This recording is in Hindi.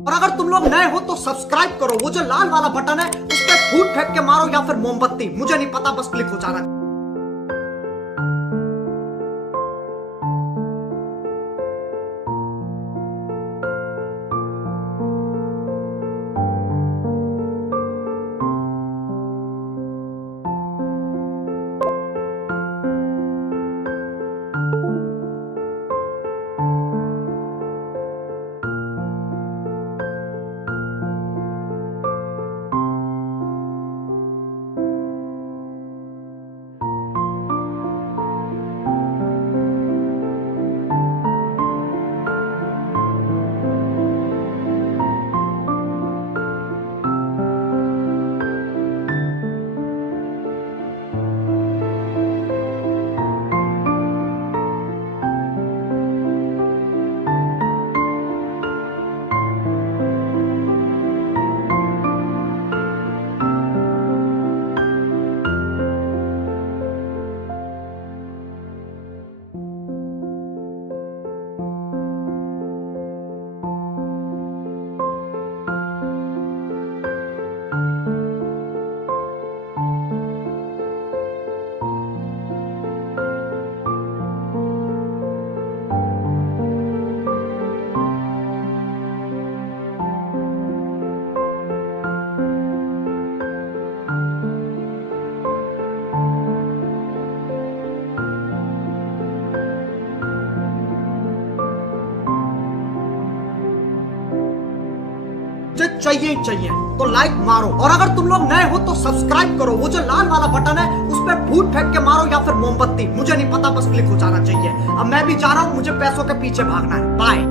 और अगर तुम लोग नए हो तो सब्सक्राइब करो, वो जो लाल वाला बटन है उस पर फूट फेंक के मारो या फिर मोमबत्ती, मुझे नहीं पता, बस क्लिक हो जाना। चाहिए ही चाहिए तो लाइक मारो, और अगर तुम लोग नए हो तो सब्सक्राइब करो, वो जो लाल वाला बटन है उस पर फूट फेंक के मारो या फिर मोमबत्ती, मुझे नहीं पता, बस क्लिक हो जाना चाहिए। अब मैं भी जा रहा हूं, मुझे पैसों के पीछे भागना है। बाय।